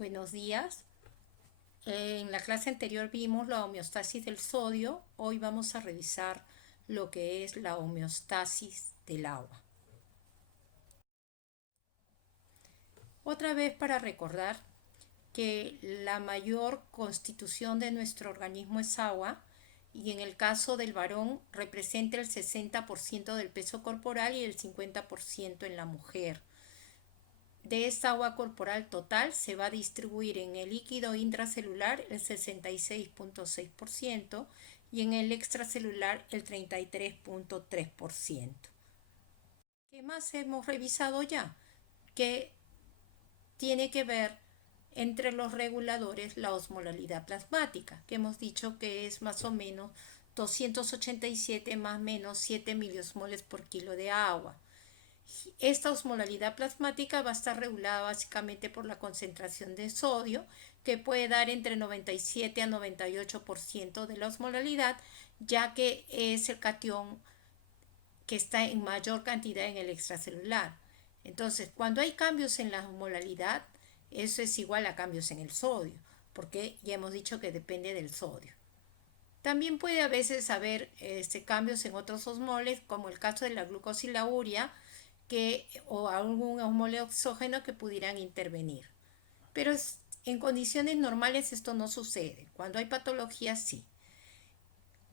Buenos días. En la clase anterior vimos la homeostasis del sodio. Hoy vamos a revisar lo que es la homeostasis del agua. Otra vez para recordar que la mayor constitución de nuestro organismo es agua y en el caso del varón representa el 60% del peso corporal y el 50% en la mujer. De esta agua corporal total se va a distribuir en el líquido intracelular el 66.6% y en el extracelular el 33.3%. ¿Qué más hemos revisado ya? Que tiene que ver entre los reguladores la osmolalidad plasmática, que hemos dicho que es más o menos 287 más o menos 7 miliosmoles por kilo de agua. Esta osmolalidad plasmática va a estar regulada básicamente por la concentración de sodio, que puede dar entre 97 a 98% de la osmolalidad, ya que es el catión que está en mayor cantidad en el extracelular. Entonces, cuando hay cambios en la osmolalidad, eso es igual a cambios en el sodio, porque ya hemos dicho que depende del sodio. También puede a veces haber cambios en otros osmoles, como el caso de la glucosa y la urea, o algún osmole exógeno que pudieran intervenir. Pero en condiciones normales esto no sucede. Cuando hay patología, sí.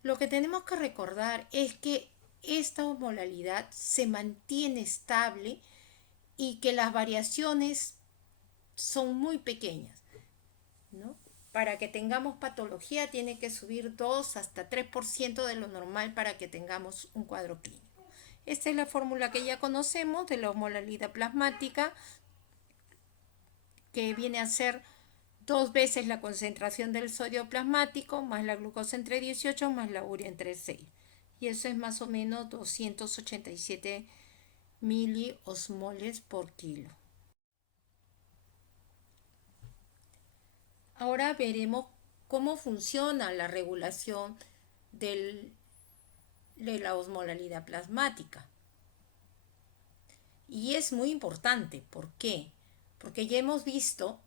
Lo que tenemos que recordar es que esta osmolalidad se mantiene estable y que las variaciones son muy pequeñas, ¿no? Para que tengamos patología tiene que subir 2 hasta 3% de lo normal para que tengamos un cuadro clínico. Esta es la fórmula que ya conocemos de la osmolalidad plasmática, que viene a ser 2 veces la concentración del sodio plasmático más la glucosa entre 18 más la urea entre 6. Y eso es más o menos 287 miliosmoles por kilo. Ahora veremos cómo funciona la regulación de la osmolalidad plasmática. Y es muy importante. ¿Por qué? Porque ya hemos visto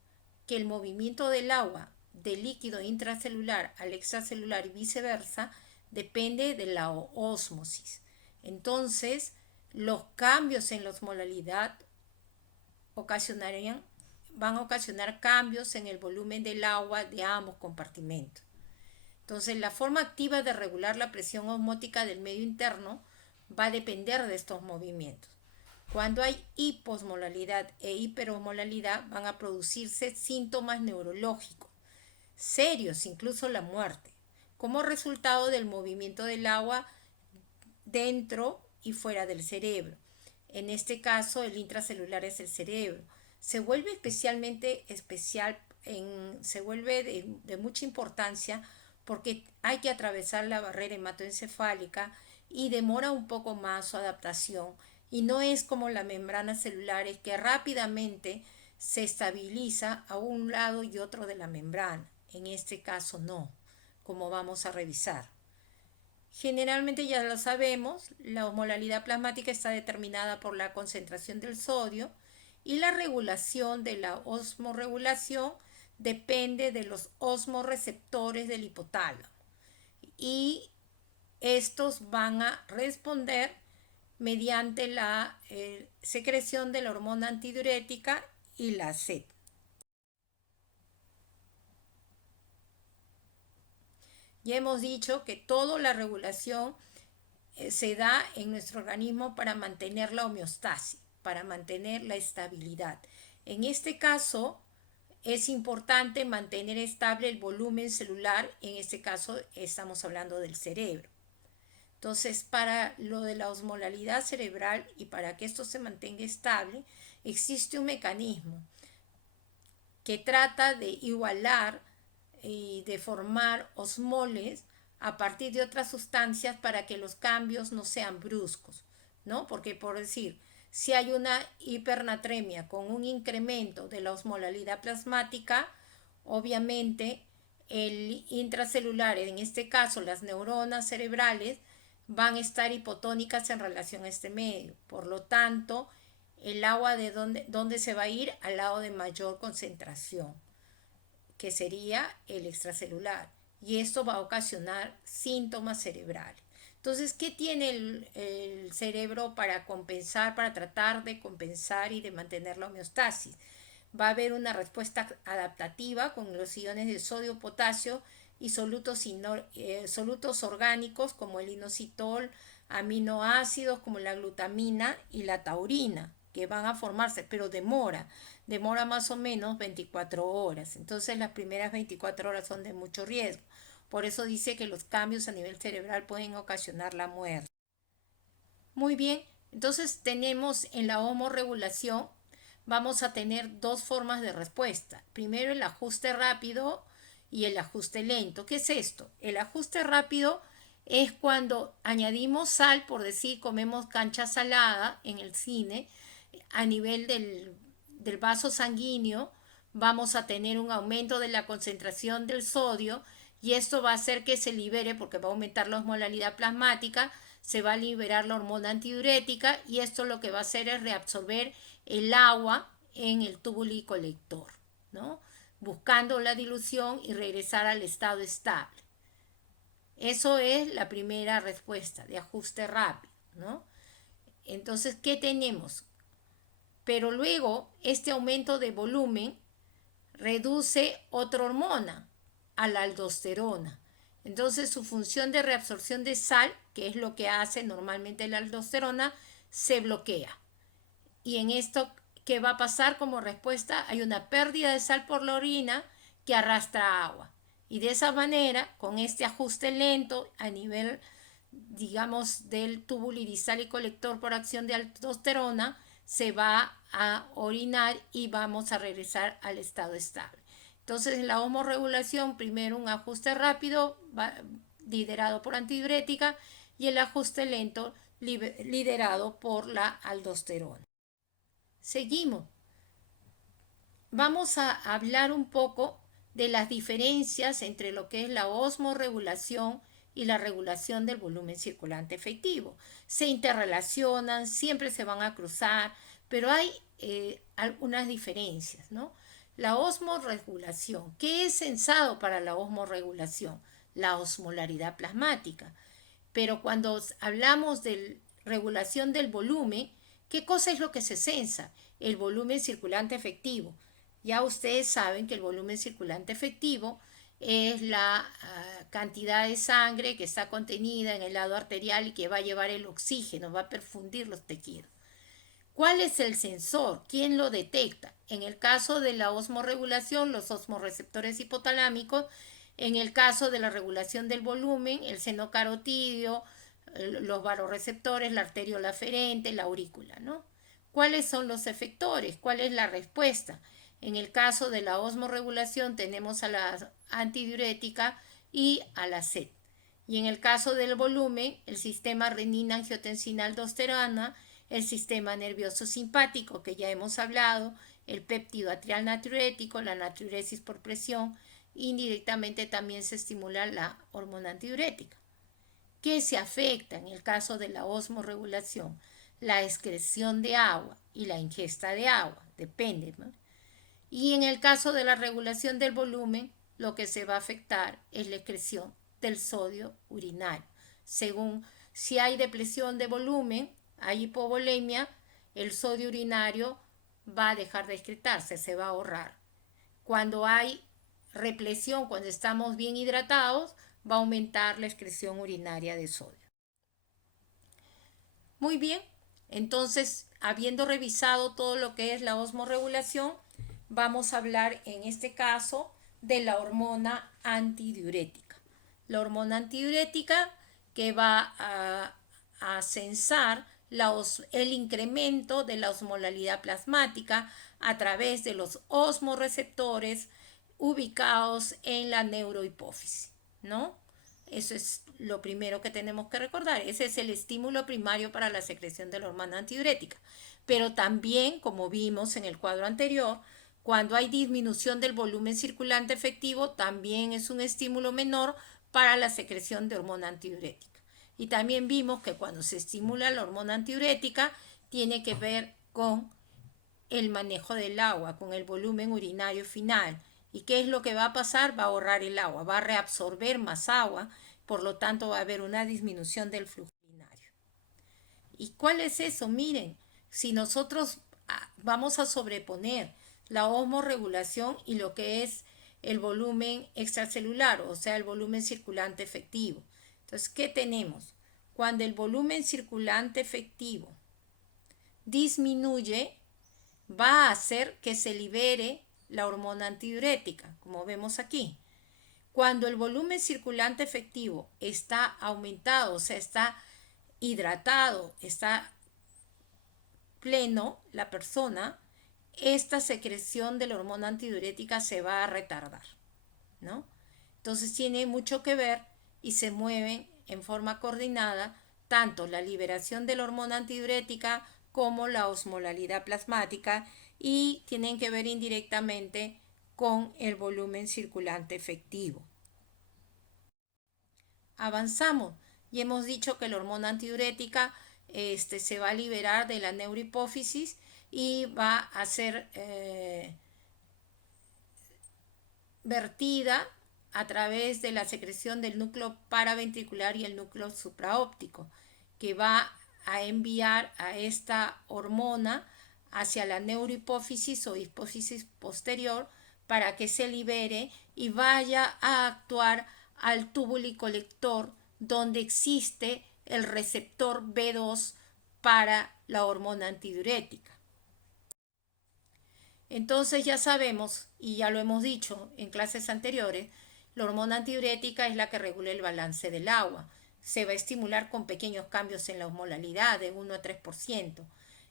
que el movimiento del agua del líquido intracelular al extracelular y viceversa depende de la ósmosis. Entonces, los cambios en la osmolalidad van a ocasionar cambios en el volumen del agua de ambos compartimentos. Entonces, la forma activa de regular la presión osmótica del medio interno va a depender de estos movimientos. Cuando hay hiposmolalidad e hiperosmolalidad van a producirse síntomas neurológicos serios, incluso la muerte, como resultado del movimiento del agua dentro y fuera del cerebro. En este caso, el intracelular es el cerebro. Se vuelve se vuelve de mucha importancia porque hay que atravesar la barrera hematoencefálica y demora un poco más su adaptación y no es como la membrana celular que rápidamente se estabiliza a un lado y otro de la membrana. En este caso no, como vamos a revisar. Generalmente ya lo sabemos, la osmolalidad plasmática está determinada por la concentración del sodio y la regulación de la osmorregulación depende de los osmorreceptores del hipotálamo. Y estos van a responder mediante la secreción de la hormona antidiurética y la SET. Ya hemos dicho que toda la regulación se da en nuestro organismo para mantener la homeostasis, para mantener la estabilidad. En este caso, es importante mantener estable el volumen celular, en este caso estamos hablando del cerebro. Entonces, para lo de la osmolalidad cerebral y para que esto se mantenga estable, existe un mecanismo que trata de igualar y de formar osmoles a partir de otras sustancias para que los cambios no sean bruscos, ¿no? Porque por decir, si hay una hipernatremia con un incremento de la osmolalidad plasmática, obviamente el intracelular, en este caso las neuronas cerebrales, van a estar hipotónicas en relación a este medio. Por lo tanto, el agua de dónde se va a ir al lado de mayor concentración. que sería el extracelular, y esto va a ocasionar síntomas cerebrales. Entonces, ¿qué tiene el cerebro para compensar, para tratar de compensar y de mantener la homeostasis? Va a haber una respuesta adaptativa con los iones de sodio, potasio y solutos orgánicos como el inositol, aminoácidos como la glutamina y la taurina, que van a formarse, pero demora más o menos 24 horas. Entonces las primeras 24 horas son de mucho riesgo. Por eso dice que los cambios a nivel cerebral pueden ocasionar la muerte. Muy bien, entonces tenemos en la hormorregulación, vamos a tener dos formas de respuesta. Primero el ajuste rápido y el ajuste lento. ¿Qué es esto? El ajuste rápido es cuando añadimos sal, por decir, comemos cancha salada en el cine, a nivel del vaso sanguíneo, vamos a tener un aumento de la concentración del sodio y esto va a hacer que se libere, porque va a aumentar la osmolalidad plasmática, se va a liberar la hormona antidiurética y esto lo que va a hacer es reabsorber el agua en el túbulo colector, ¿no? Buscando la dilución y regresar al estado estable. Eso es la primera respuesta de ajuste rápido, ¿no? Entonces, ¿qué tenemos? Pero luego este aumento de volumen reduce otra hormona, a la aldosterona. Entonces su función de reabsorción de sal, que es lo que hace normalmente la aldosterona, se bloquea. Y en esto, ¿qué va a pasar como respuesta? Hay una pérdida de sal por la orina que arrastra agua. Y de esa manera, con este ajuste lento a nivel, digamos, del túbulo irisal y colector por acción de aldosterona, se va a orinar y vamos a regresar al estado estable. Entonces, en la hormorregulación, primero un ajuste rápido liderado por antidiurética y el ajuste lento liderado por la aldosterona. Seguimos. Vamos a hablar un poco de las diferencias entre lo que es la osmorregulación y la regulación del volumen circulante efectivo. Se interrelacionan, siempre se van a cruzar, pero hay algunas diferencias, ¿no? La osmorregulación. ¿Qué es sensado para la osmorregulación? La osmolaridad plasmática. Pero cuando hablamos de regulación del volumen, ¿qué cosa es lo que se sensa? El volumen circulante efectivo. Ya ustedes saben que el volumen circulante efectivo es la cantidad de sangre que está contenida en el lado arterial y que va a llevar el oxígeno, va a perfundir los tejidos. ¿Cuál es el sensor? ¿Quién lo detecta? En el caso de la osmorregulación, los osmoreceptores hipotalámicos. En el caso de la regulación del volumen, el seno carotídeo, los varoreceptores, la arteriola aferente, la aurícula, ¿no? ¿Cuáles son los efectores? ¿Cuál es la respuesta? En el caso de la osmorregulación tenemos a la antidiurética y a la SED. Y en el caso del volumen, el sistema renina-angiotensina-aldosterona, el sistema nervioso simpático, que ya hemos hablado, el péptido atrial natriurético, la natriuresis por presión, indirectamente también se estimula la hormona antidiurética. ¿Qué se afecta en el caso de la osmorregulación? La excreción de agua y la ingesta de agua, depende, ¿no? Y en el caso de la regulación del volumen, lo que se va a afectar es la excreción del sodio urinario. Según si hay depresión de volumen, hay hipovolemia, el sodio urinario va a dejar de excretarse, se va a ahorrar. Cuando hay represión, cuando estamos bien hidratados, va a aumentar la excreción urinaria de sodio. Muy bien, entonces, habiendo revisado todo lo que es la osmorregulación, vamos a hablar en este caso de la hormona antidiurética. La hormona antidiurética que va a censar el incremento de la osmolalidad plasmática a través de los osmoreceptores ubicados en la neurohipófisis, ¿no? Eso es lo primero que tenemos que recordar. Ese es el estímulo primario para la secreción de la hormona antidiurética. Pero también, como vimos en el cuadro anterior, cuando hay disminución del volumen circulante efectivo, también es un estímulo menor para la secreción de hormona antidiurética. Y también vimos que cuando se estimula la hormona antidiurética, tiene que ver con el manejo del agua, con el volumen urinario final. ¿Y qué es lo que va a pasar? Va a ahorrar el agua, va a reabsorber más agua, por lo tanto va a haber una disminución del flujo urinario. ¿Y cuál es eso? Miren, si nosotros vamos a sobreponer la osmorregulación y lo que es el volumen extracelular, o sea, el volumen circulante efectivo. Entonces, ¿qué tenemos? Cuando el volumen circulante efectivo disminuye, va a hacer que se libere la hormona antidiurética, como vemos aquí. Cuando el volumen circulante efectivo está aumentado, o sea, está hidratado, está pleno la persona, esta secreción de la hormona antidiurética se va a retardar, ¿no? Entonces tiene mucho que ver y se mueven en forma coordinada tanto la liberación de la hormona antidiurética como la osmolalidad plasmática y tienen que ver indirectamente con el volumen circulante efectivo. Avanzamos y hemos dicho que la hormona antidiurética se va a liberar de la neurohipófisis y va a ser vertida a través de la secreción del núcleo paraventricular y el núcleo supraóptico, que va a enviar a esta hormona hacia la neurohipófisis o hipófisis posterior para que se libere y vaya a actuar al túbulo colector donde existe el receptor B2 para la hormona antidiurética. Entonces ya sabemos, y ya lo hemos dicho en clases anteriores, la hormona antidiurética es la que regula el balance del agua. Se va a estimular con pequeños cambios en la osmolalidad de 1 a 3%.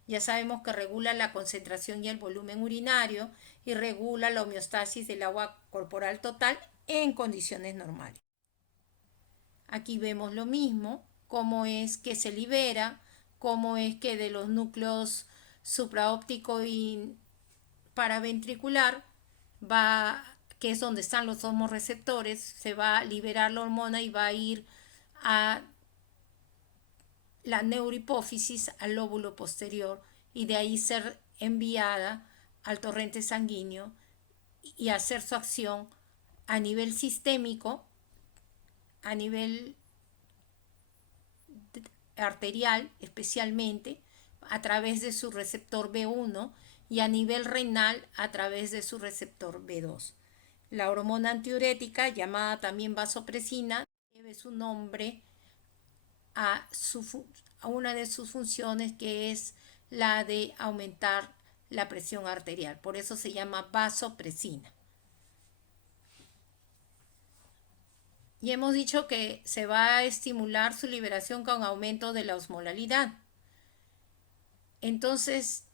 Ya sabemos que regula la concentración y el volumen urinario y regula la homeostasis del agua corporal total en condiciones normales. Aquí vemos lo mismo, cómo es que se libera, cómo es que de los núcleos supraóptico y paraventricular va, que es donde están los hormoreceptores, se va a liberar la hormona y va a ir a la neurohipófisis, al lóbulo posterior, y de ahí ser enviada al torrente sanguíneo y hacer su acción a nivel sistémico, a nivel arterial especialmente, a través de su receptor B1 y a nivel renal a través de su receptor B2. La hormona antidiurética, llamada también vasopresina, debe su nombre a una de sus funciones, que es la de aumentar la presión arterial. Por eso se llama vasopresina. Y hemos dicho que se va a estimular su liberación con aumento de la osmolalidad. Entonces,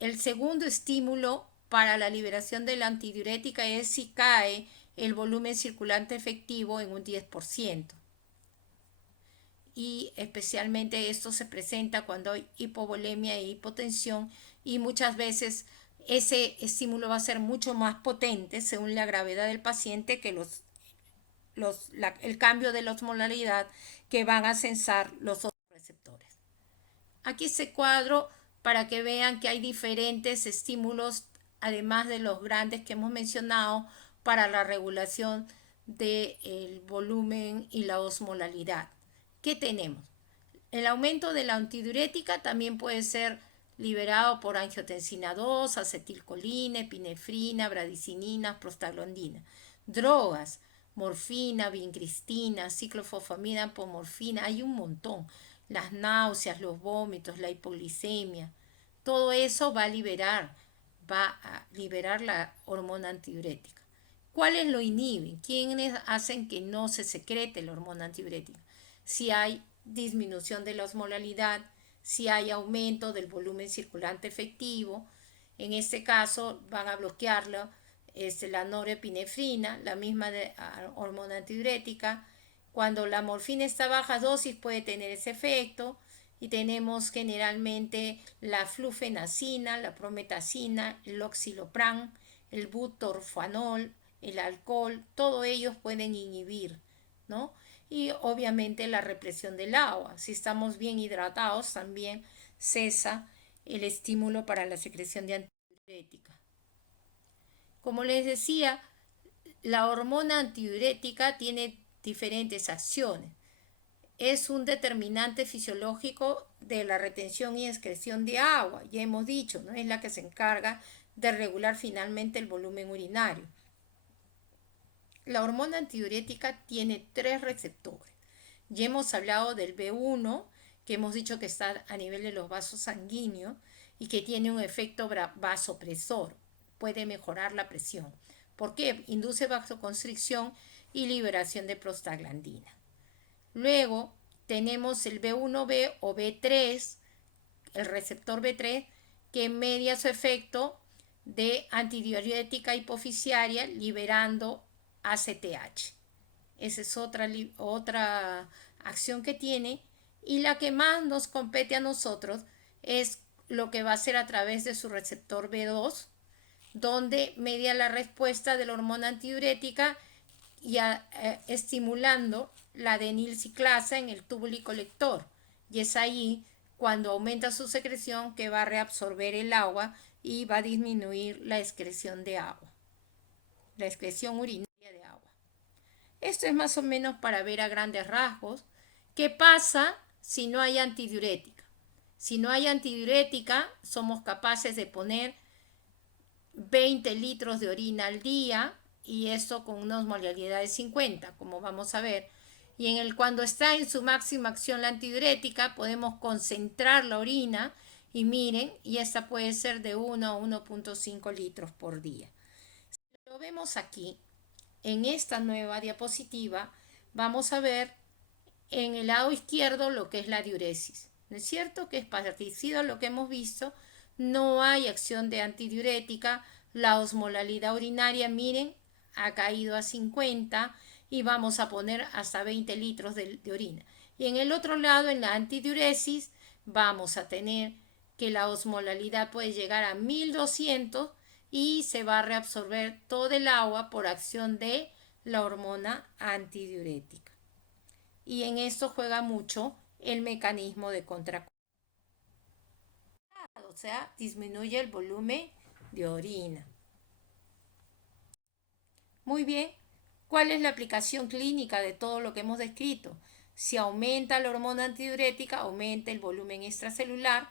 el segundo estímulo para la liberación de la antidiurética es si cae el volumen circulante efectivo en un 10%. Y especialmente esto se presenta cuando hay hipovolemia e hipotensión, y muchas veces ese estímulo va a ser mucho más potente según la gravedad del paciente que el cambio de la osmolalidad que van a censar los otros receptores. Aquí se cuadro para que vean que hay diferentes estímulos, además de los grandes que hemos mencionado, para la regulación del volumen y la osmolalidad. ¿Qué tenemos? El aumento de la antidiurética también puede ser liberado por angiotensina 2, acetilcolina, epinefrina, bradicinina, prostaglandina. Drogas, morfina, vincristina, ciclofosfamida, apomorfina, hay un montón. Las náuseas, los vómitos, la hipoglicemia, todo eso va a liberar la hormona antidiurética. ¿Cuáles lo inhiben? ¿Quiénes hacen que no se secrete la hormona antidiurética? Si hay disminución de la osmolalidad, si hay aumento del volumen circulante efectivo, en este caso van a bloquearlo la norepinefrina, la misma hormona antidiurética. Cuando la morfina está a baja dosis puede tener ese efecto, y tenemos generalmente la flufenacina, la prometacina, el oxilopran, el butorfanol, el alcohol, todos ellos pueden inhibir, ¿no? Y obviamente la represión del agua. Si estamos bien hidratados, también cesa el estímulo para la secreción de antidiurética. Como les decía, la hormona antidiurética tiene diferentes acciones. Es un determinante fisiológico de la retención y excreción de agua, ya hemos dicho, ¿no? Es la que se encarga de regular finalmente el volumen urinario. La hormona antidiurética tiene 3 receptores. Ya hemos hablado del B1, que hemos dicho que está a nivel de los vasos sanguíneos y que tiene un efecto vasopresor, puede mejorar la presión. ¿Por qué? Induce vasoconstricción y liberación de prostaglandina. Luego tenemos el B1B o B3, el receptor B3, que media su efecto de antidiurética hipofisiaria liberando ACTH. Esa es otra acción que tiene. Y la que más nos compete a nosotros es lo que va a hacer a través de su receptor B2, donde media la respuesta de la hormona antidiurética y estimulando la adenilciclasa en el túbulo colector. Y es ahí cuando aumenta su secreción que va a reabsorber el agua y va a disminuir la excreción de agua, la excreción urinaria de agua. Esto es más o menos para ver a grandes rasgos qué pasa si no hay antidiurética. Si no hay antidiurética, somos capaces de poner 20 litros de orina al día y eso con una osmolaridad de 50, como vamos a ver. Y cuando está en su máxima acción la antidiurética, podemos concentrar la orina y miren, y esta puede ser de 1 a 1.5 litros por día. Lo vemos aquí, en esta nueva diapositiva, vamos a ver en el lado izquierdo lo que es la diuresis. ¿No es cierto? Que es parecido a lo que hemos visto. No hay acción de antidiurética. La osmolalidad urinaria, miren, ha caído a 50 y vamos a poner hasta 20 litros de orina. Y en el otro lado, en la antidiuresis, vamos a tener que la osmolalidad puede llegar a 1200 y se va a reabsorber todo el agua por acción de la hormona antidiurética. Y en esto juega mucho el mecanismo de contracción. O sea, disminuye el volumen de orina. Muy bien, ¿cuál es la aplicación clínica de todo lo que hemos descrito? Si aumenta la hormona antidiurética, aumenta el volumen extracelular,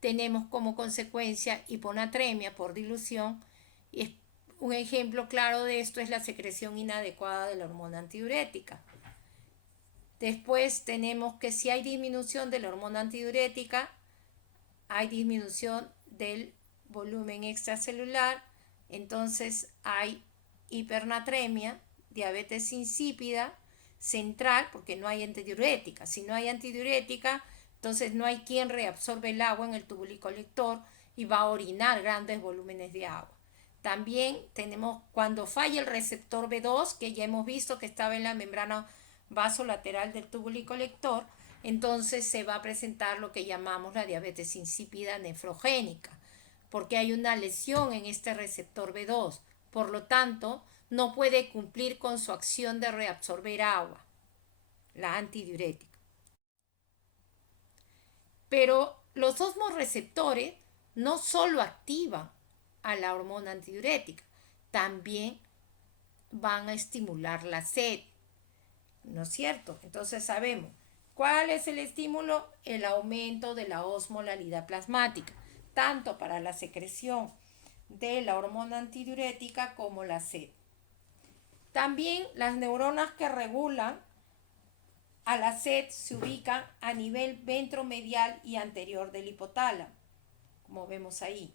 tenemos como consecuencia hiponatremia por dilución. Y un ejemplo claro de esto es la secreción inadecuada de la hormona antidiurética. Después tenemos que si hay disminución de la hormona antidiurética, hay disminución del volumen extracelular, entonces hay hipernatremia, diabetes insípida, central, porque no hay antidiurética. Si no hay antidiurética, entonces no hay quien reabsorbe el agua en el túbulo colector y va a orinar grandes volúmenes de agua. También tenemos cuando falla el receptor B2, que ya hemos visto que estaba en la membrana vasolateral del túbulo colector, entonces se va a presentar lo que llamamos la diabetes insípida nefrogénica, porque hay una lesión en este receptor B2. Por lo tanto, no puede cumplir con su acción de reabsorber agua, la antidiurética. Pero los osmoreceptores no solo activan a la hormona antidiurética, también van a estimular la sed, ¿no es cierto? Entonces sabemos, ¿cuál es el estímulo? El aumento de la osmolalidad plasmática, tanto para la secreción de la hormona antidiurética como la sed. También las neuronas que regulan a la sed se ubican a nivel ventromedial y anterior del hipotálamo, como vemos ahí.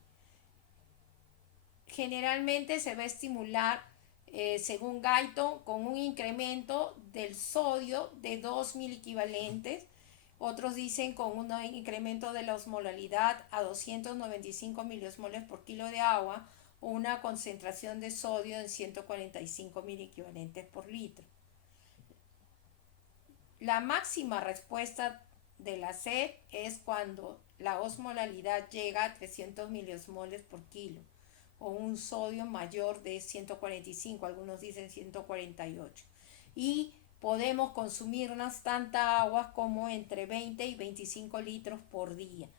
Generalmente se va a estimular, según Guyton, con un incremento del sodio de 2 miliequivalentes. Otros dicen con un incremento de la osmolalidad a 295 miliosmoles por kilo de agua o una concentración de sodio en 145 miliequivalentes por litro. La máxima respuesta de la sed es cuando la osmolalidad llega a 300 miliosmoles por kilo o un sodio mayor de 145, algunos dicen 148. Y podemos consumirnos tanta agua como entre 20 y 25 litros por día.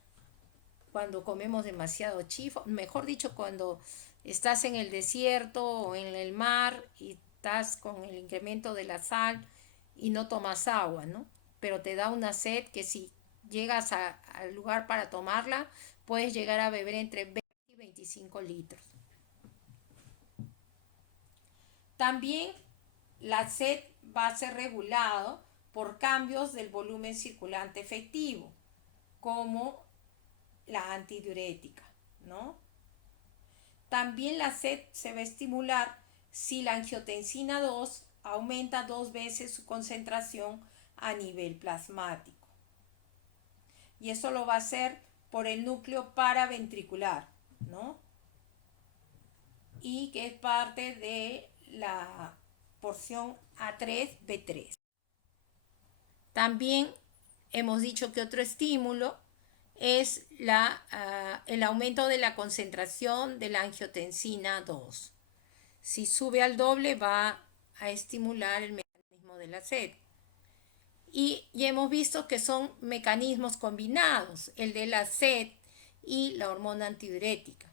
Cuando comemos demasiado chifo, mejor dicho, cuando estás en el desierto o en el mar y estás con el incremento de la sal y no tomas agua, ¿no? Pero te da una sed que si llegas al lugar para tomarla, puedes llegar a beber entre 20 y 25 litros. También la sed va a ser regulado por cambios del volumen circulante efectivo, como la antidiurética, ¿no? También la sed se va a estimular si la angiotensina 2 aumenta 2 veces su concentración a nivel plasmático. Y eso lo va a hacer por el núcleo paraventricular, ¿no? Y que es parte de la porción A3B3. También hemos dicho que otro estímulo es el aumento de la concentración de la angiotensina 2. Si sube al doble va a estimular el mecanismo de la sed. Y hemos visto que son mecanismos combinados, el de la sed y la hormona antidiurética.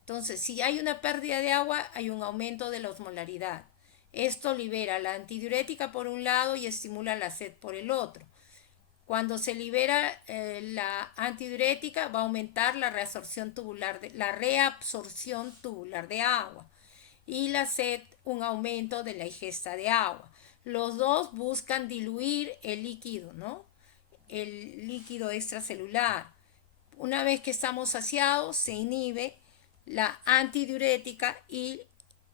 Entonces, si hay una pérdida de agua, hay un aumento de la osmolaridad. Esto libera la antidiurética por un lado y estimula la sed por el otro. Cuando se libera la antidiurética, va a aumentar la reabsorción tubular de agua. Y la sed, un aumento de la ingesta de agua. Los dos buscan diluir el líquido, ¿no? El líquido extracelular. Una vez que estamos saciados, se inhibe la antidiurética y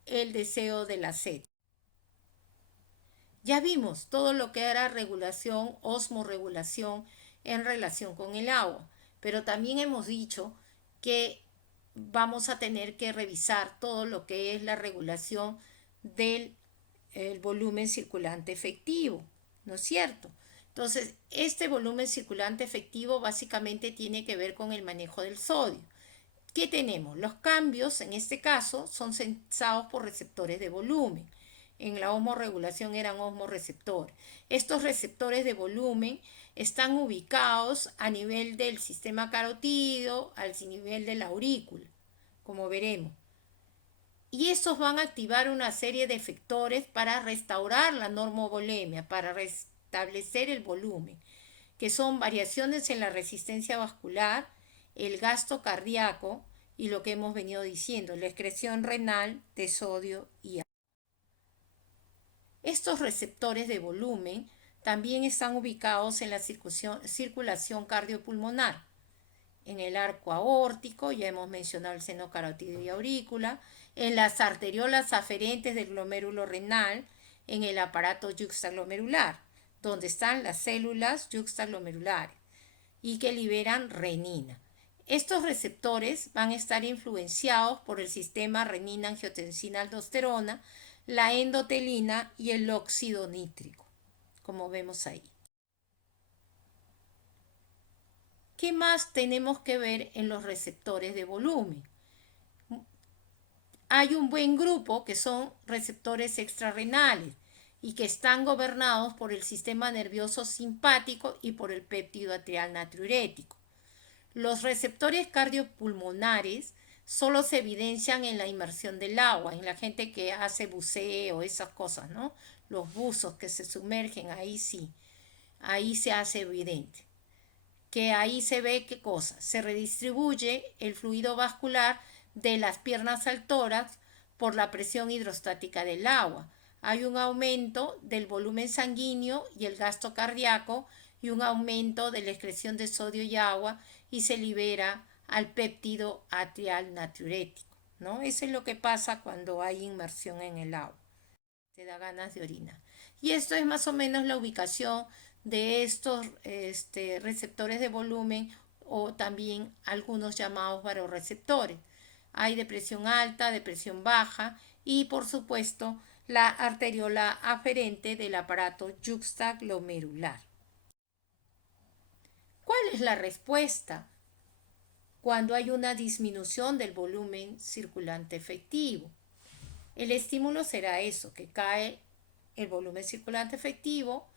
el deseo de la sed. Ya vimos todo lo que era regulación, osmorregulación en relación con el agua, pero también hemos dicho que vamos a tener que revisar todo lo que es la regulación del volumen circulante efectivo, ¿no es cierto? Entonces, este volumen circulante efectivo básicamente tiene que ver con el manejo del sodio. ¿Qué tenemos? Los cambios, en este caso, son sensados por receptores de volumen. En la osmorregulación eran osmoreceptores. Estos receptores de volumen están ubicados a nivel del sistema carotídeo, al nivel de la aurícula, como veremos. Y estos van a activar una serie de efectores para restaurar la normovolemia, para restablecer el volumen, que son variaciones en la resistencia vascular, el gasto cardíaco y lo que hemos venido diciendo, la excreción renal de sodio y agua. Estos receptores de volumen también están ubicados en la circulación cardiopulmonar, en el arco aórtico, ya hemos mencionado el seno carotídeo y aurícula, en las arteriolas aferentes del glomérulo renal, en el aparato yuxtaglomerular, donde están las células yuxtaglomerulares y que liberan renina. Estos receptores van a estar influenciados por el sistema renina-angiotensina-aldosterona, la endotelina y el óxido nítrico, como vemos ahí. ¿Qué más tenemos que ver en los receptores de volumen? Hay un buen grupo que son receptores extrarrenales y que están gobernados por el sistema nervioso simpático y por el péptido atrial natriurético. Los receptores cardiopulmonares solo se evidencian en la inmersión del agua, en la gente que hace buceo, esas cosas, ¿no? Los buzos que se sumergen, ahí sí, ahí se hace evidente. Que ahí se ve qué cosa, se redistribuye el fluido vascular de las piernas al tórax por la presión hidrostática del agua. Hay un aumento del volumen sanguíneo y el gasto cardíaco y un aumento de la excreción de sodio y agua y se libera al péptido atrial natriurético, ¿no? Eso es lo que pasa cuando hay inmersión en el agua. Te da ganas de orinar. Y esto es más o menos la ubicación de estos receptores de volumen o también algunos llamados varoreceptores. Hay de presión alta, de presión baja y por supuesto la arteriola aferente del aparato yuxtaglomerular. ¿Cuál es la respuesta cuando hay una disminución del volumen circulante efectivo? El estímulo será eso, que cae el volumen circulante efectivo.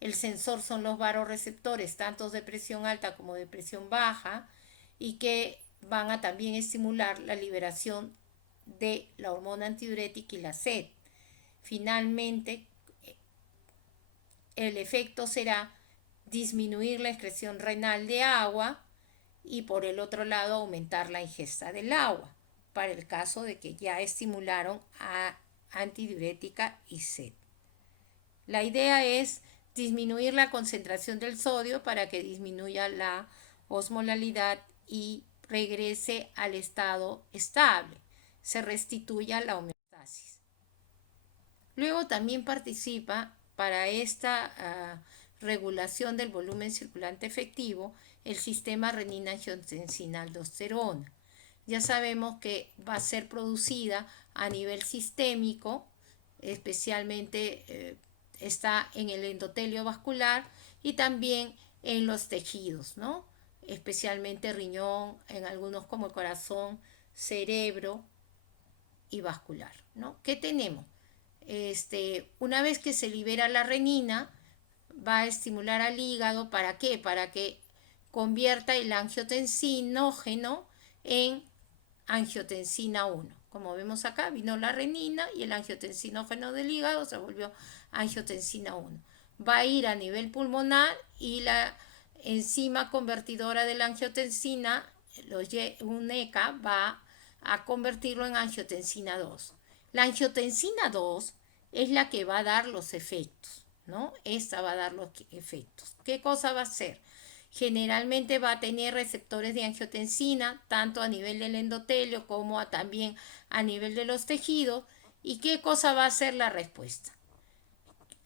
El sensor son los varoreceptores, tanto de presión alta como de presión baja, y que van a también estimular la liberación de la hormona antidiurética y la sed. finalmente el efecto será disminuir la excreción renal de agua y por el otro lado aumentar la ingesta del agua, para el caso de que ya estimularon a antidiurética y sed. La idea es disminuir la concentración del sodio para que disminuya la osmolalidad y regrese al estado estable, se restituya la homeostasis. Luego también participa para esta regulación del volumen circulante efectivo el sistema renina-angiotensina-aldosterona. Ya sabemos que va a ser producida a nivel sistémico, especialmente está en el endotelio vascular y también en los tejidos, ¿no? Especialmente riñón, en algunos como el corazón, cerebro y vascular, ¿no? ¿Qué tenemos? Una vez que se libera la renina, va a estimular al hígado, ¿para qué? Para que convierta el angiotensinógeno en angiotensina 1. Como vemos acá, vino la renina y el angiotensinógeno del hígado se volvió angiotensina 1. Va a ir a nivel pulmonar y la enzima convertidora de la angiotensina, un ECA, va a convertirlo en angiotensina 2. La angiotensina 2 es la que va a dar los efectos, ¿no? Esta va a dar los efectos. ¿Qué cosa va a hacer? Generalmente va a tener receptores de angiotensina, tanto a nivel del endotelio como también a nivel de los tejidos. ¿Y qué cosa va a hacer la respuesta?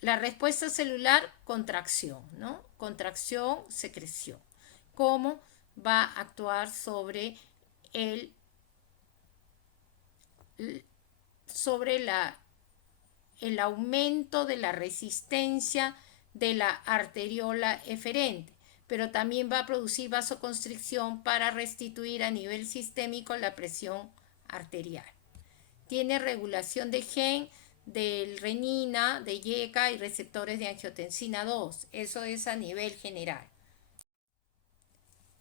La respuesta celular, contracción, ¿no? Contracción, secreción. ¿Cómo va a actuar sobre el aumento de la resistencia de la arteriola eferente, pero también va a producir vasoconstricción para restituir a nivel sistémico la presión arterial. Tiene regulación de gen del renina, de YECA y receptores de angiotensina 2. Eso es a nivel general.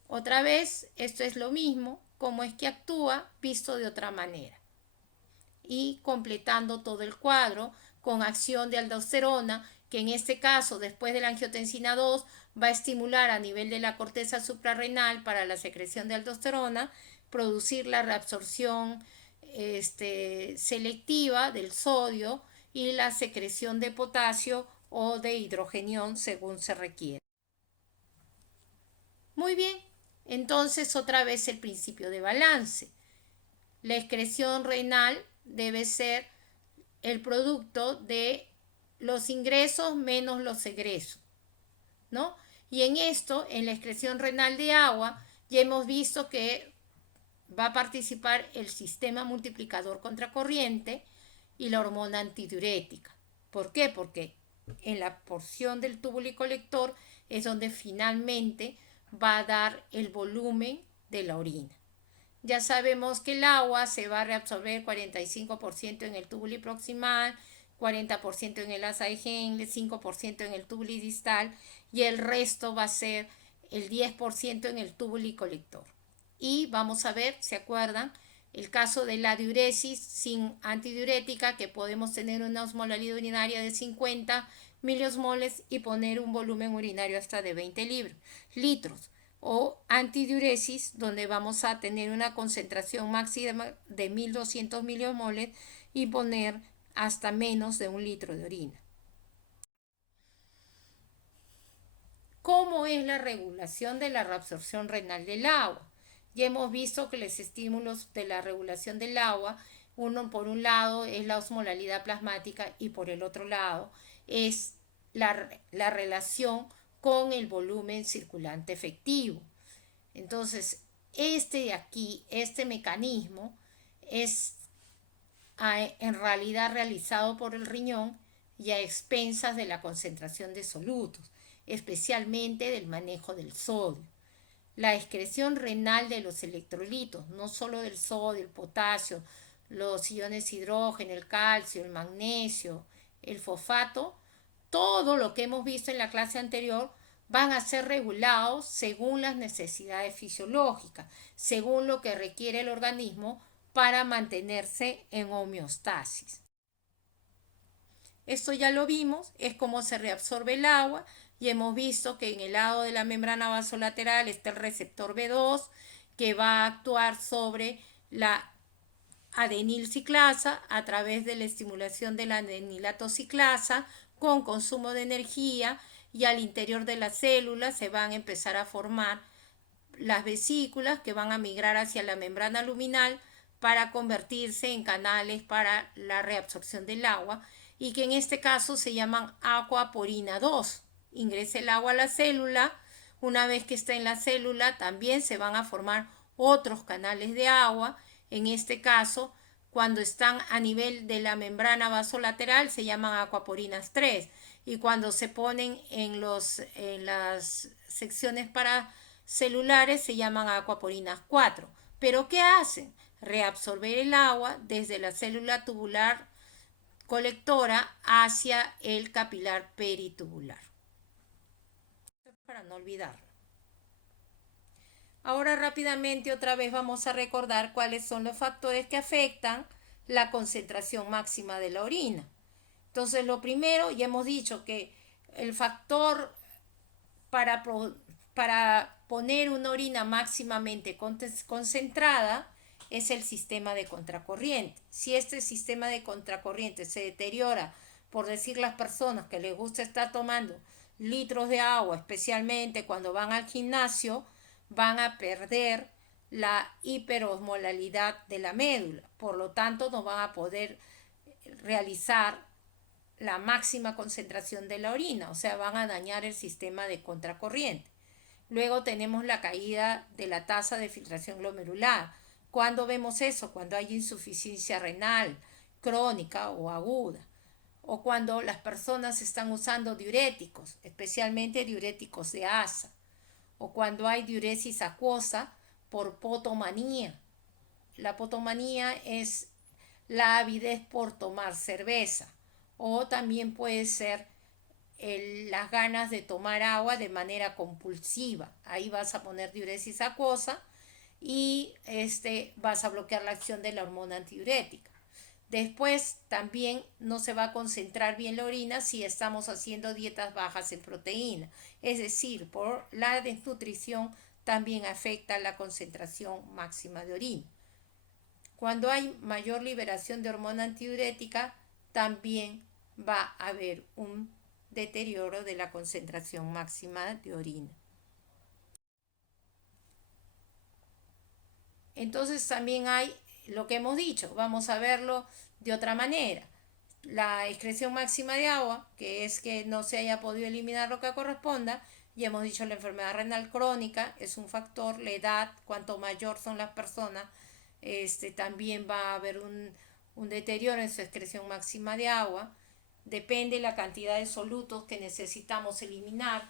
Otra vez, esto es lo mismo, cómo es que actúa visto de otra manera. Y completando todo el cuadro con acción de aldosterona, que en este caso, después de la angiotensina 2, va a estimular a nivel de la corteza suprarrenal para la secreción de aldosterona, producir la reabsorción selectiva del sodio y la secreción de potasio o de hidrogenión según se requiere. Muy bien, entonces otra vez el principio de balance. La excreción renal debe ser el producto de los ingresos menos los egresos, ¿no? Y en esto, en la excreción renal de agua, ya hemos visto que va a participar el sistema multiplicador contracorriente y la hormona antidiurética. ¿Por qué? Porque en la porción del túbulo colector es donde finalmente va a dar el volumen de la orina. Ya sabemos que el agua se va a reabsorber 45% en el túbulo proximal, 40% en el asa de Henle, 5% en el túbulo distal y el resto va a ser el 10% en el túbulo colector. Y vamos a ver, ¿se acuerdan? El caso de la diuresis sin antidiurética, que podemos tener una osmolalidad urinaria de 50 miliosmoles y poner un volumen urinario hasta de 20 litros. O antidiuresis, donde vamos a tener una concentración máxima de 1200 miliosmoles y poner hasta menos de 1 litro de orina. ¿Cómo es la regulación de la reabsorción renal del agua? Ya hemos visto que los estímulos de la regulación del agua, uno por un lado es la osmolalidad plasmática y por el otro lado es la relación con el volumen circulante efectivo. Entonces, este mecanismo es en realidad realizado por el riñón y a expensas de la concentración de solutos, especialmente del manejo del sodio. La excreción renal de los electrolitos, no solo del sodio, el potasio, los iones hidrógeno, el calcio, el magnesio, el fosfato, todo lo que hemos visto en la clase anterior van a ser regulados según las necesidades fisiológicas, según lo que requiere el organismo para mantenerse en homeostasis. Esto ya lo vimos, es cómo se reabsorbe el agua y hemos visto que en el lado de la membrana vasolateral está el receptor B2 que va a actuar sobre la adenilciclasa a través de la estimulación de la adenilatociclasa con consumo de energía, y al interior de la célula se van a empezar a formar las vesículas que van a migrar hacia la membrana luminal para convertirse en canales para la reabsorción del agua, y que en este caso se llaman aquaporina 2. Ingresa el agua a la célula. Una vez que está en la célula también se van a formar otros canales de agua. En este caso, cuando están a nivel de la membrana vasolateral se llaman aquaporinas 3, y cuando se ponen en las secciones paracelulares se llaman aquaporinas 4. ¿Pero qué hacen? Reabsorber el agua desde la célula tubular colectora hacia el capilar peritubular. Para no olvidarlo. Ahora rápidamente otra vez vamos a recordar cuáles son los factores que afectan la concentración máxima de la orina. Entonces lo primero, ya hemos dicho que el factor para, para poner una orina máximamente concentrada es el sistema de contracorriente. Si este sistema de contracorriente se deteriora, por decir las personas que les gusta estar tomando litros de agua, especialmente cuando van al gimnasio, van a perder la hiperosmolalidad de la médula. Por lo tanto, no van a poder realizar la máxima concentración de la orina, o sea, van a dañar el sistema de contracorriente. Luego tenemos la caída de la tasa de filtración glomerular. ¿Cuándo vemos eso? Cuando hay insuficiencia renal crónica o aguda, o cuando las personas están usando diuréticos, especialmente diuréticos de asa, o cuando hay diuresis acuosa por potomanía. La potomanía es la avidez por tomar cerveza, o también puede ser las ganas de tomar agua de manera compulsiva. Ahí vas a poner diuresis acuosa y vas a bloquear la acción de la hormona antidiurética. Después también no se va a concentrar bien la orina si estamos haciendo dietas bajas en proteína. Es decir, por la desnutrición también afecta la concentración máxima de orina. Cuando hay mayor liberación de hormona antidiurética, también va a haber un deterioro de la concentración máxima de orina. Entonces también hay lo que hemos dicho, vamos a verlo de otra manera. La excreción máxima de agua, que es que no se haya podido eliminar lo que corresponda. Ya hemos dicho, la enfermedad renal crónica es un factor, la edad, cuanto mayor son las personas, también va a haber un deterioro en su excreción máxima de agua. Depende la cantidad de solutos que necesitamos eliminar,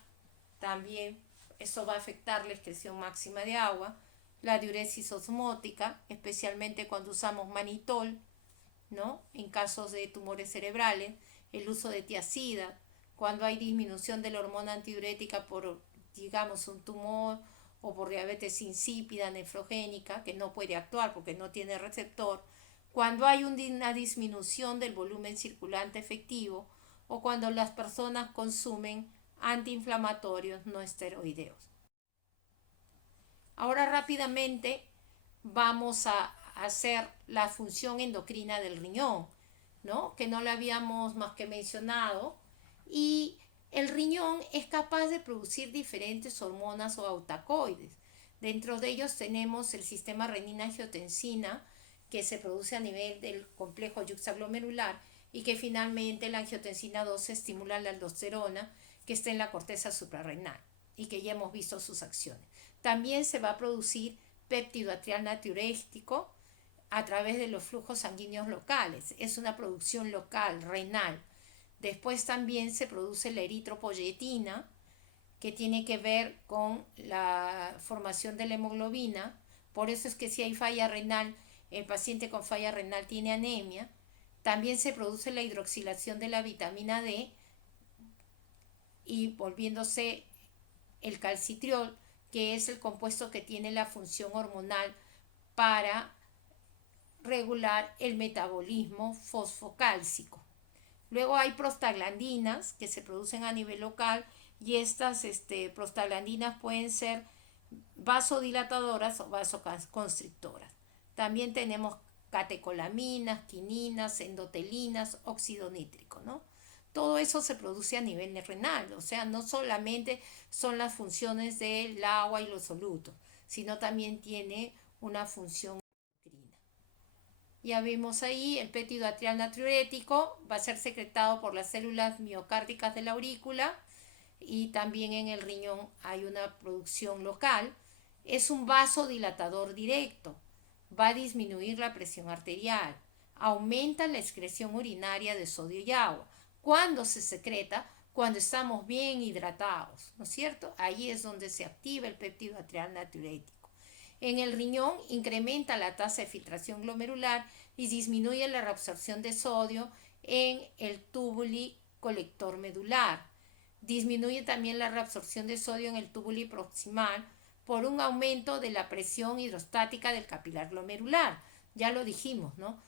también eso va a afectar la excreción máxima de agua. La diuresis osmótica, especialmente cuando usamos manitol, ¿no? En casos de tumores cerebrales, el uso de tiazida, cuando hay disminución de la hormona antidiurética por, digamos, un tumor o por diabetes insípida nefrogénica, que no puede actuar porque no tiene receptor, cuando hay una disminución del volumen circulante efectivo, o cuando las personas consumen antiinflamatorios no esteroideos. Ahora rápidamente vamos a hacer la función endocrina del riñón, ¿no? Que no la habíamos más que mencionado. Y el riñón es capaz de producir diferentes hormonas o autacoides. Dentro de ellos tenemos el sistema renina-angiotensina, que se produce a nivel del complejo yuxtaglomerular, y que finalmente la angiotensina 2 estimula la aldosterona, que está en la corteza suprarrenal, y que ya hemos visto sus acciones. También se va a producir péptido atrial natriurético a través de los flujos sanguíneos locales. Es una producción local, renal. Después también se produce la eritropoyetina, que tiene que ver con la formación de la hemoglobina. Por eso es que si hay falla renal, el paciente con falla renal tiene anemia. También se produce la hidroxilación de la vitamina D y volviéndose el calcitriol, que es el compuesto que tiene la función hormonal para regular el metabolismo fosfocálcico. Luego hay prostaglandinas que se producen a nivel local y estas prostaglandinas pueden ser vasodilatadoras o vasoconstrictoras. También tenemos catecolaminas, quininas, endotelinas, óxido nítrico, ¿no? Todo eso se produce a nivel renal, o sea, no solamente son las funciones del agua y los solutos, sino también tiene una función endocrina. Ya vemos ahí el péptido atrial natriurético va a ser secretado por las células miocárdicas de la aurícula y también en el riñón hay una producción local. Es un vasodilatador directo, va a disminuir la presión arterial, aumenta la excreción urinaria de sodio y agua. ¿Cuándo se secreta? Cuando estamos bien hidratados, ¿no es cierto? Ahí es donde se activa el péptido atrial natriurético. En el riñón incrementa la tasa de filtración glomerular y disminuye la reabsorción de sodio en el túbulo colector medular. Disminuye también la reabsorción de sodio en el túbulo proximal por un aumento de la presión hidrostática del capilar glomerular. Ya lo dijimos, ¿no?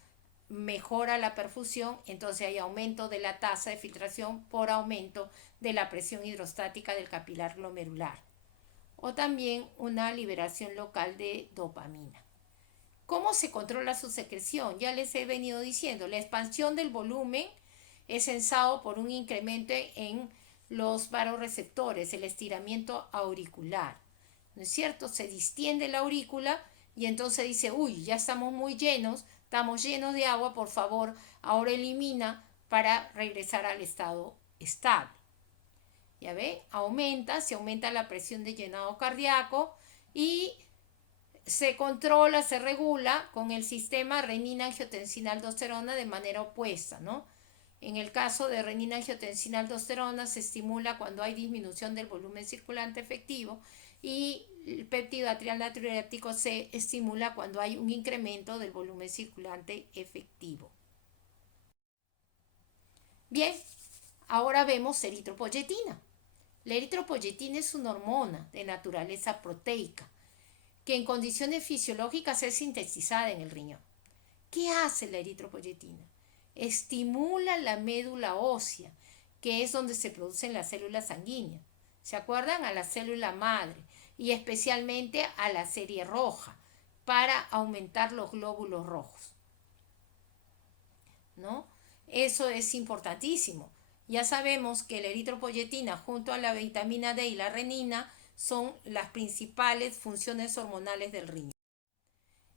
Mejora la perfusión, entonces hay aumento de la tasa de filtración por aumento de la presión hidrostática del capilar glomerular. O también una liberación local de dopamina. ¿Cómo se controla su secreción? Ya les he venido diciendo, la expansión del volumen es censado por un incremento en los vasoreceptores, el estiramiento auricular. ¿No es cierto? Se distiende la aurícula y entonces dice, uy, ya estamos muy llenos, estamos llenos de agua, por favor, ahora elimina para regresar al estado estable. ¿Ya ven? Se aumenta la presión de llenado cardíaco y se controla, se regula con el sistema renina-angiotensina-aldosterona de manera opuesta, ¿no? En el caso de renina-angiotensina-aldosterona se estimula cuando hay disminución del volumen circulante efectivo y el péptido atrial natriurético se estimula cuando hay un incremento del volumen circulante efectivo. Bien, ahora vemos eritropoyetina. La eritropoyetina es una hormona de naturaleza proteica que en condiciones fisiológicas es sintetizada en el riñón. ¿Qué hace la eritropoyetina? Estimula la médula ósea, que es donde se producen las células sanguíneas. ¿Se acuerdan? A la célula madre y especialmente a la serie roja para aumentar los glóbulos rojos, ¿no? Eso es importantísimo. Ya sabemos que la eritropoyetina junto a la vitamina D y la renina son las principales funciones hormonales del riñón.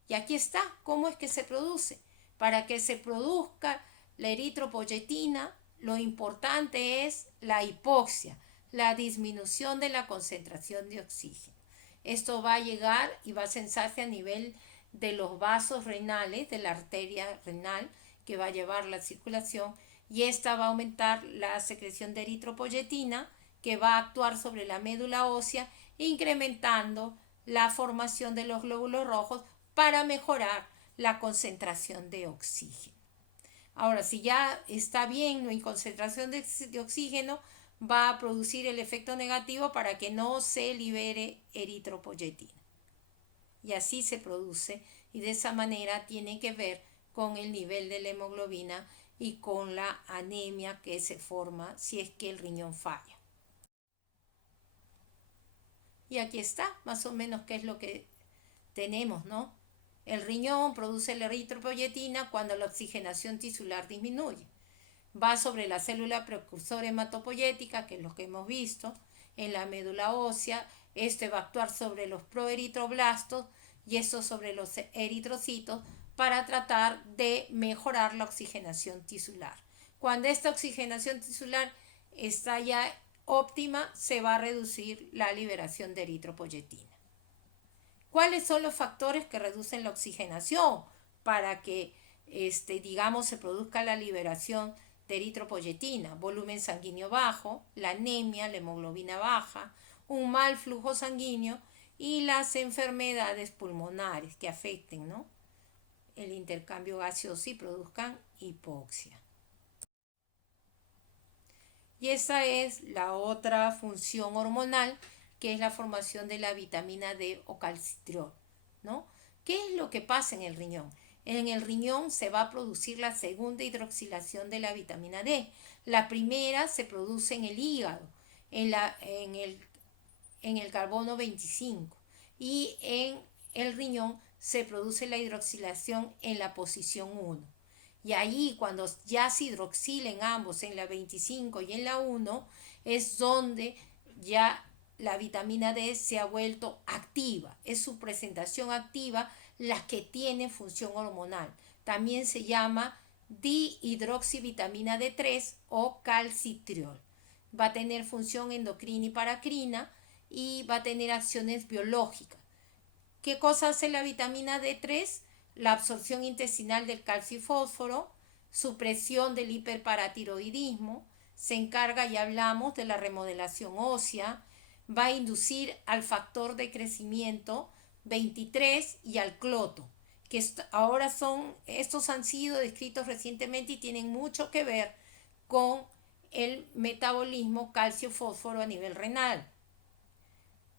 Y aquí está, ¿cómo es que se produce? Para que se produzca la eritropoyetina, lo importante es la hipoxia, la disminución de la concentración de oxígeno. Esto va a llegar y va a censarse a nivel de los vasos renales, de la arteria renal, que va a llevar la circulación, y esta va a aumentar la secreción de eritropoyetina, que va a actuar sobre la médula ósea, incrementando la formación de los glóbulos rojos para mejorar la concentración de oxígeno. Ahora, si ya está bien, no hay concentración de oxígeno, va a producir el efecto negativo para que no se libere eritropoyetina. Y así se produce y de esa manera tiene que ver con el nivel de la hemoglobina y con la anemia que se forma si es que el riñón falla. Y aquí está, más o menos, qué es lo que tenemos, ¿no? El riñón produce la eritropoyetina cuando la oxigenación tisular disminuye. Va sobre la célula precursora hematopoyética, que es lo que hemos visto, en la médula ósea. Este va a actuar sobre los proeritroblastos y esto sobre los eritrocitos para tratar de mejorar la oxigenación tisular. Cuando esta oxigenación tisular está ya óptima, se va a reducir la liberación de eritropoyetina. ¿Cuáles son los factores que reducen la oxigenación para que, digamos, se produzca la liberación de eritropoyetina? Volumen sanguíneo bajo, la anemia, la hemoglobina baja, un mal flujo sanguíneo y las enfermedades pulmonares que afecten, ¿no?, el intercambio gaseoso y produzcan hipoxia. Y esa es la otra función hormonal, que es la formación de la vitamina D o calcitriol, ¿no? ¿Qué es lo que pasa en el riñón? En el riñón se va a producir la segunda hidroxilación de la vitamina D. La primera se produce en el hígado, en el carbono 25, y en el riñón se produce la hidroxilación en la posición 1. Y ahí cuando ya se hidroxilen ambos en la 25 y en la 1 es donde ya la vitamina D se ha vuelto activa. Es su presentación activa la que tiene función hormonal. También se llama dihidroxivitamina D3 o calcitriol. Va a tener función endocrina y paracrina y va a tener acciones biológicas. ¿Qué cosa hace la vitamina D3? La absorción intestinal del calcio y fósforo, supresión del hiperparatiroidismo, se encarga, ya hablamos, de la remodelación ósea, va a inducir al factor de crecimiento 23 y al cloto, que estos han sido descritos recientemente y tienen mucho que ver con el metabolismo calcio-fósforo a nivel renal.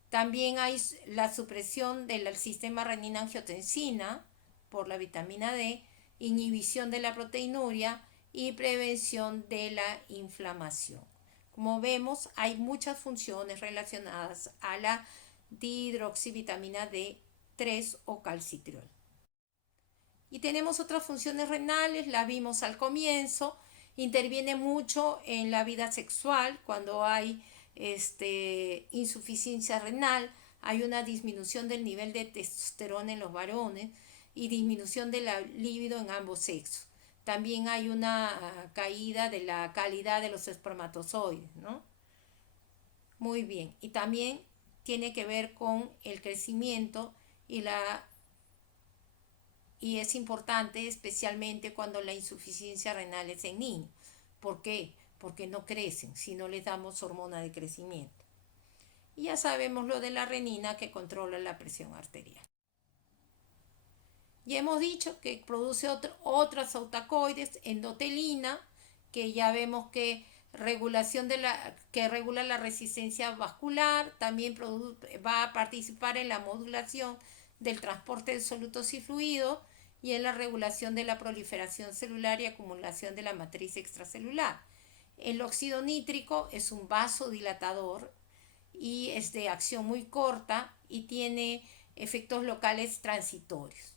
También hay la supresión del sistema renina-angiotensina por la vitamina D, inhibición de la proteinuria y prevención de la inflamación. Como vemos, hay muchas funciones relacionadas a la dihidroxivitamina D3 o calcitriol. Y tenemos otras funciones renales, las vimos al comienzo. Interviene mucho en la vida sexual cuando hay insuficiencia renal, hay una disminución del nivel de testosterona en los varones y disminución de la libido en ambos sexos. También hay una caída de la calidad de los espermatozoides, ¿no? Muy bien. Y también tiene que ver con el crecimiento y es importante especialmente cuando la insuficiencia renal es en niños. ¿Por qué? Porque no crecen si no les damos hormona de crecimiento. Y ya sabemos lo de la renina que controla la presión arterial. Ya hemos dicho que produce otras autacoides, endotelina, que ya vemos que regula la resistencia vascular, también va a participar en la modulación del transporte de solutos y fluidos y en la regulación de la proliferación celular y acumulación de la matriz extracelular. El óxido nítrico es un vasodilatador y es de acción muy corta y tiene efectos locales transitorios.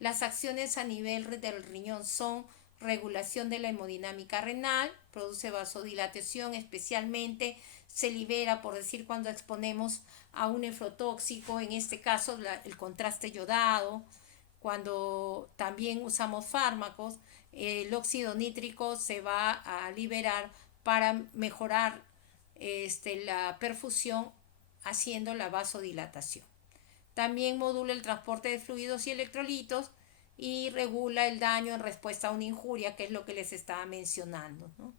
Las acciones a nivel del riñón son regulación de la hemodinámica renal, produce vasodilatación, especialmente se libera, por decir, cuando exponemos a un nefrotóxico, en este caso el contraste yodado, cuando también usamos fármacos, el óxido nítrico se va a liberar para mejorar la perfusión haciendo la vasodilatación. También modula el transporte de fluidos y electrolitos y regula el daño en respuesta a una injuria, que es lo que les estaba mencionando, ¿no?